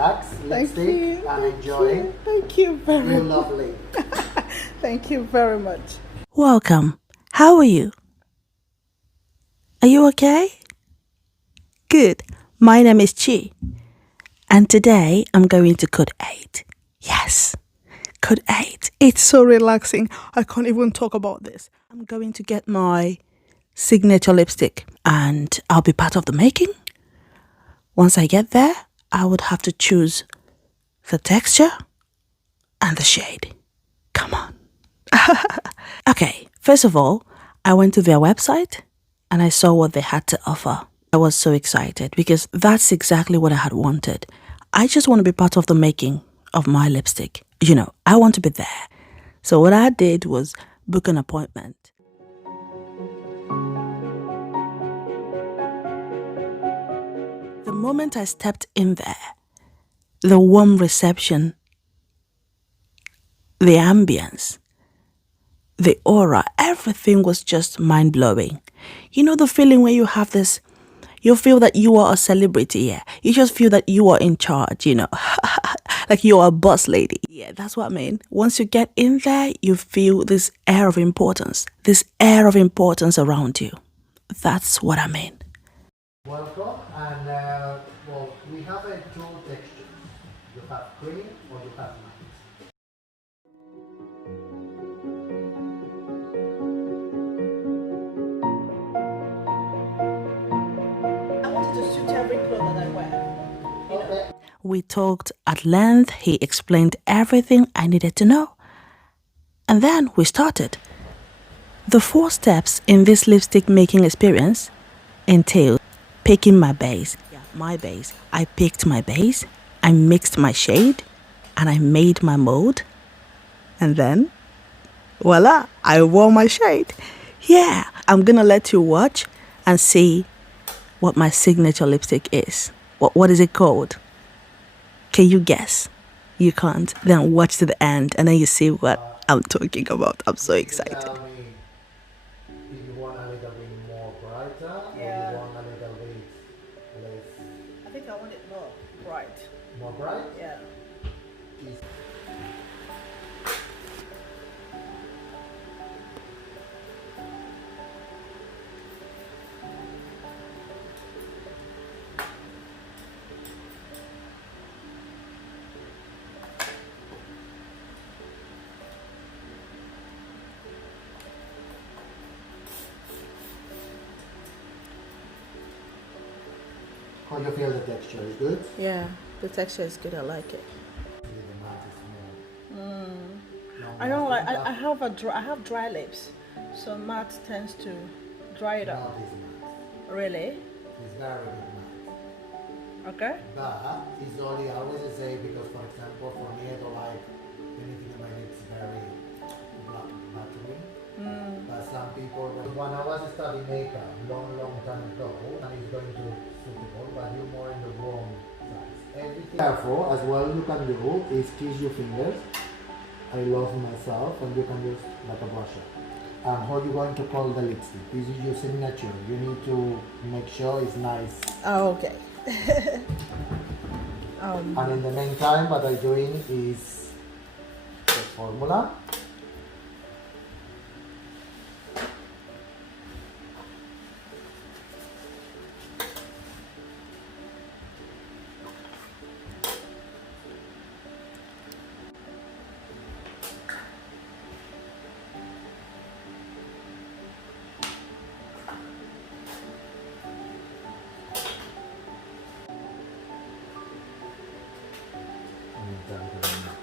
Chillax lipstick and enjoy. Thank you very You're much. lovely. Thank you very much. Welcome. How are you? Are you okay? Good. My name is Chi, and today I'm going to Code8. Yes, Code8. It's so relaxing. I can't even talk about this. I'm going to get my signature lipstick, and I'll be part of the making. Once I get there, I would have to choose the texture and the shade. Come on. Okay, first of all, I went to their website and I saw what they had to offer. I was so excited because that's exactly what I had wanted. I just want to be part of the making of my lipstick. You know, I want to be there. So what I did was book an appointment. The moment I stepped in there, the warm reception, the ambience, the aura, everything was just mind-blowing. You know the feeling where you have this, you feel that you are a celebrity, yeah. You just feel that you are in charge, you know. Like you are a boss lady. Yeah, that's what I mean. Once you get in there, you feel this air of importance around you. That's what I mean. Welcome, and well, we have two textures. You have cream or you have matte. I wanted to suit every clothes that I wear. Okay. We talked at length. He explained everything I needed to know. And then we started. The 4 steps in this lipstick making experience entail picking my base. I picked my base, I mixed my shade, and I made my mold. And then, voila, I wore my shade. Yeah, I'm gonna let you watch and see what my signature lipstick is. What is it called? Can you guess? You can't? Then watch to the end and then you see what I'm talking about. I'm so excited. Tell me if you want a little bit more brighter Yeah. or you want a little bit less. I think I want it more bright. More bright? Yeah. How do you feel the texture? Is good? Yeah, the texture is good. I like it. The matte is more. I don't like. I have I have dry lips, so matte tends to dry it Not up. is matte. Really? It's very good matte. Okay. But it's only I always say because for example for me I don't like anything in my lips very buttery. But some people when I was studying makeup long time ago and it's going to suitable but you're more in the wrong size. Everything careful as well you can do is kiss your fingers. I love myself and you can use like a blusher. And how you going to call the lipstick? This is your signature. You need to make sure it's nice. Oh, okay. And in the meantime, what I'm doing is the formula.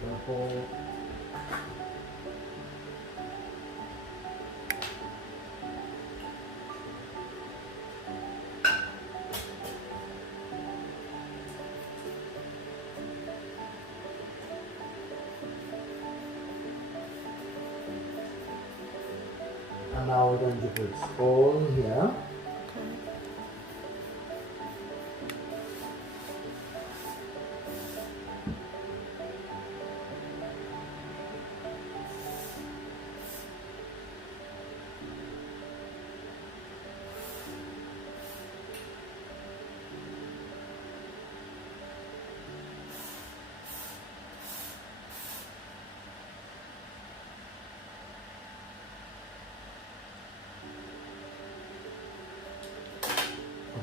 Purple. And now we're going to put all in here.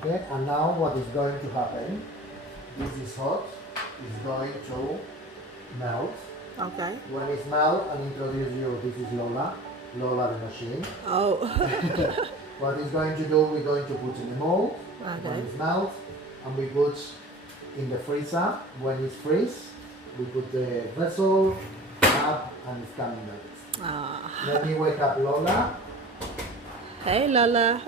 Okay, and now what is going to happen, this is hot, it's going to melt. Okay. When it's melt, I'll introduce you, this is Lola, Lola the machine. Oh. What it's going to do, we're going to put in the mold, when it's melt, and we put in the freezer. When it's freeze, we put the vessel up and it's coming out. Ah. Let me wake up Lola. Hey Lola.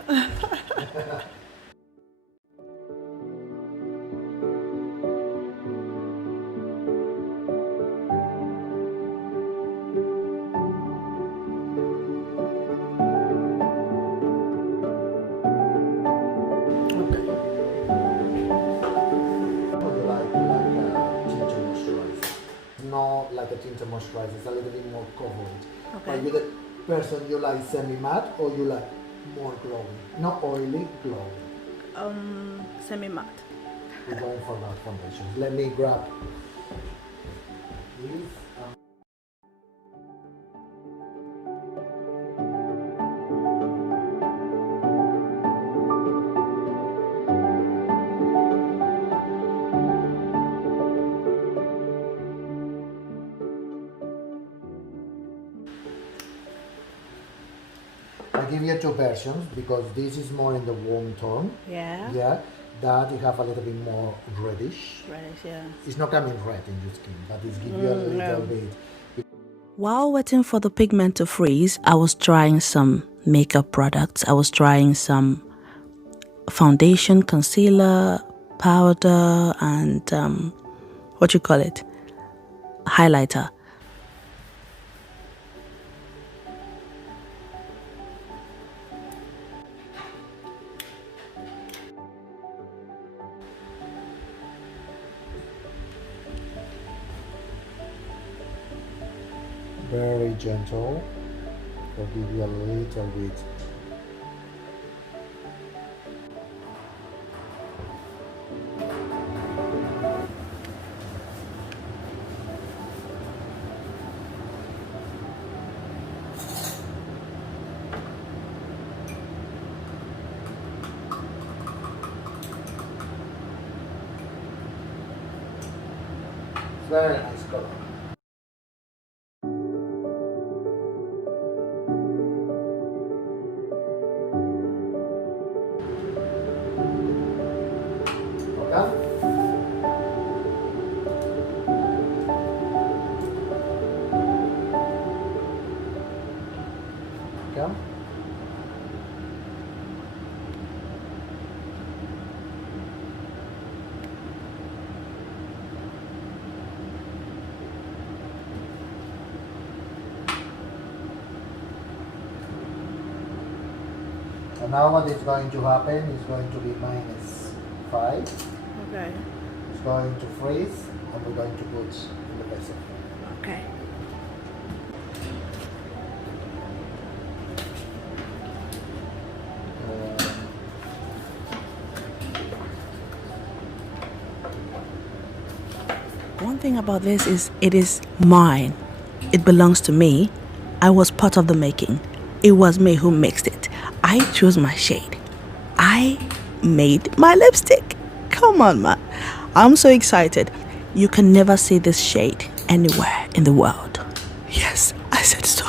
Not like a tinted moisturizer, it's a little bit more coverage. Okay. Are you the person you like semi-matte or you like more glowing? Not oily, glowing. Semi-matte. We're going for that foundation. Let me grab these. I give you two versions because this is more in the warm tone. Yeah. Yeah. That you have a little bit more reddish. Reddish, yeah. It's not coming red in your skin, but it's give you a little bit. While waiting for the pigment to freeze, I was trying some makeup products. I was trying some foundation, concealer, powder, and what you call it? Highlighter. Very gentle. I'll give you a little bit. Very nice color. Come. And now what is going to happen is going to be -5. Okay. It's going to freeze and we're going to put in the vessel. Okay. One thing about this is it is mine. It belongs to me. I was part of the making. It was me who mixed it. I chose my shade. I made my lipstick. Come on, man. I'm so excited. You can never see this shade anywhere in the world. Yes, I said so.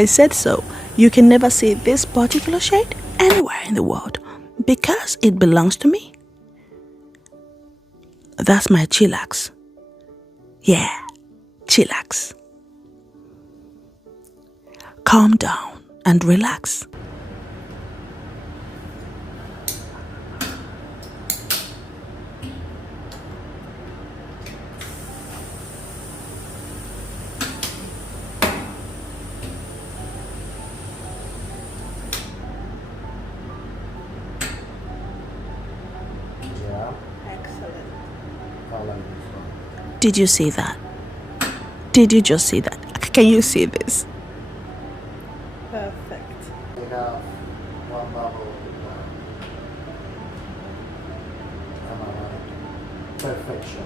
I said so. You can never see this particular shade anywhere in the world because it belongs to me. That's my Chillax. Yeah, Chillax. Calm down and relax. Yeah, Excellent. I like this one. Did you see that? Did you just see that? Can you see this? Perfect. We have one bubble. Perfection.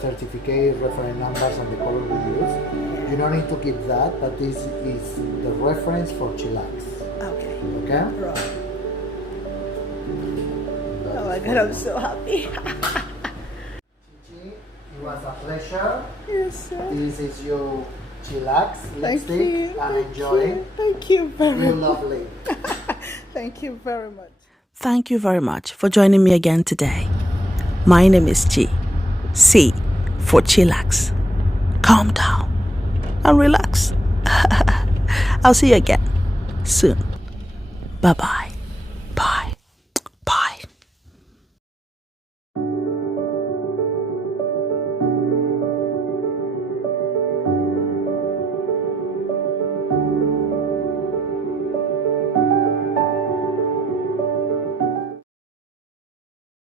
certificate, reference numbers, and the color we use. You don't need to keep that, but this is the reference for Chillax. Okay. Okay? Right. Oh my god, I'm so happy. Chichi, it was a pleasure. Yes, sir. This is your Chillax Thank lipstick you. and Thank enjoy. you. Thank you very Real much. lovely. Thank you very much. Thank you very much for joining me again today. My name is Chi. C for Chillax. Calm down and relax. I'll see you again soon. Bye-bye.